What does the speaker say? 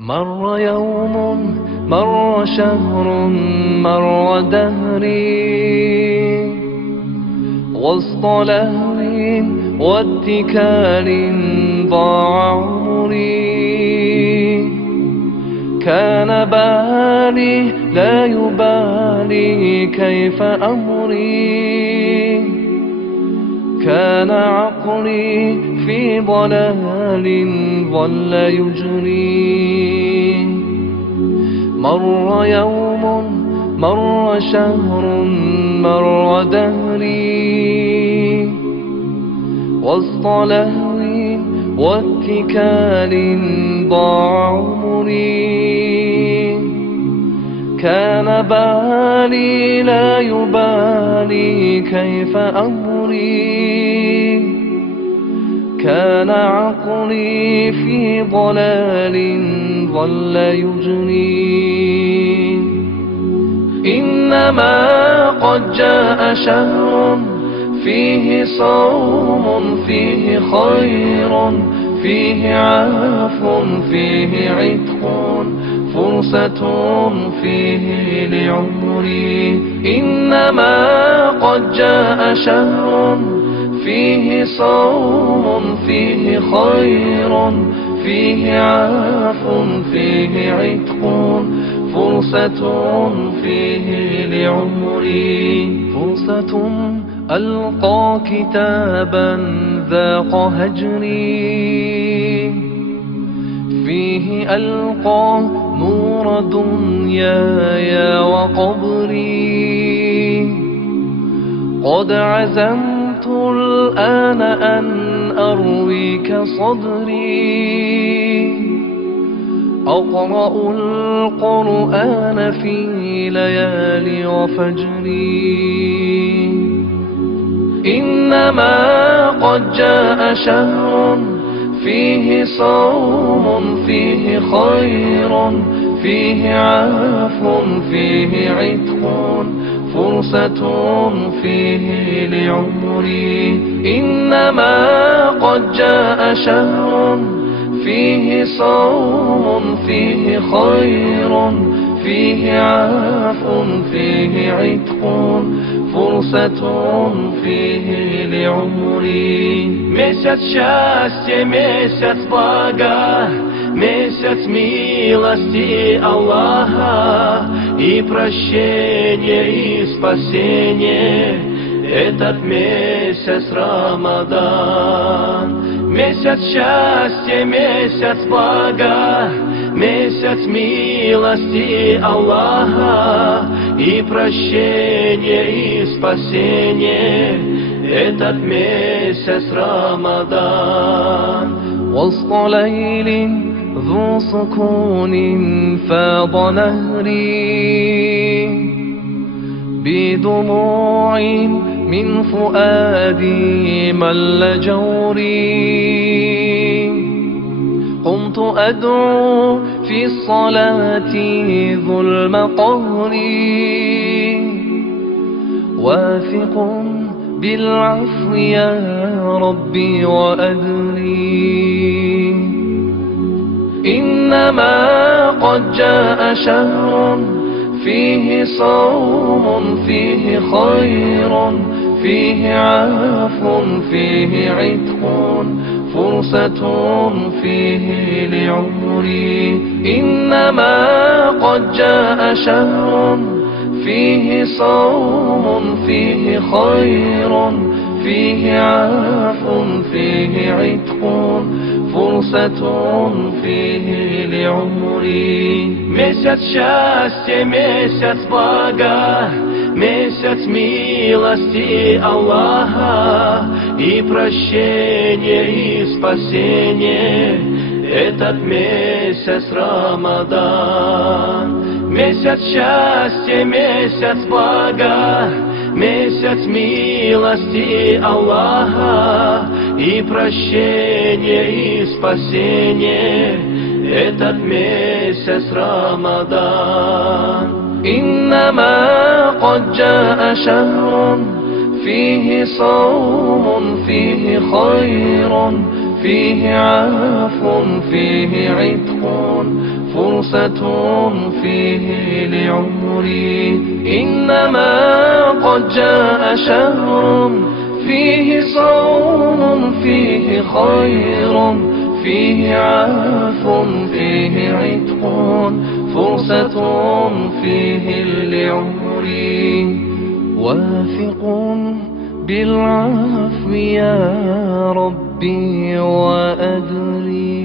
مر يوم، مر شهر، مر دهري، وسط لهو واتكال ضاع عمري. كان بالي لا يبالي كيف أمري، كان عقلي في ضلال ظل يجري. مر يوم، مر شهر، مر دهري، وسط لهو واتكال ضاع عمري. كان بالي لا يبالي كيف أمري، كان عقلي في ضلال ظل يجري. إنما قد جاء شهر فيه صوم، فيه خير، فيه عفو، فيه عتق، فرصة فيه لعمري. إنما قد جاء شهر فيه صوم، فيه خير، فيه عفو، فيه عتق، فرصة فيه لعمري. فرصة ألقى كتابا ذاق هجري، فيه ألقى نور دنياي وقبري. قد عزمت الآن أن أرويك صدري، أقرأ القرآن في ليالي وفجري. إنما قد جاء شهر فيه صوم، فيه خير، فيه عفو، فيه عتق، فرصة فيه لعمري. إنما قد جاء شهر فيه صوم، فيه خير، فيه عفو، فيه عتق، فرصة فيه لعمري. Месяц счастья, месяц блага, месяц милости Аллаха и прощения и спасения. Этот месяц Рамадан. Месяц счастья, месяц блага, месяц милости Аллаха и прощения и спасения. Этот месяц Рамадан. وسط ليل ذو سكون فاض نهري، بدموع من فؤادي مل جوري. قمت أدعو في الصلاة ظلم قهري، واثق بالعفو يا ربي وأدري. إنما قد جاء شهر فيه صوم، فيه خير، فيه عفو، فيه عتق، فرصة فيه لعمري. إنما قد جاء شهر فيه صوم، فيه خير، فيه عفو، فيه عتق، فرصة فيه لعمري. Месяц счастья, месяц блага, месяц милости Аллаха и прощения и спасения. Этот месяц Рамадан. Месяц счастья, месяц блага, месяц милости Аллаха и прощения и спасения. Этот месяц Рамадан. إنما قد جاء شهر فيه صوم، فيه خير، فيه عفو، فيه عتق، فرصة فيه لعمري. إنما قد جاء شهر فيه صوم فيه خير فيه عفو فيه عتق فرصة فيه لعمري. واثق بالعفو يا ربي وأدري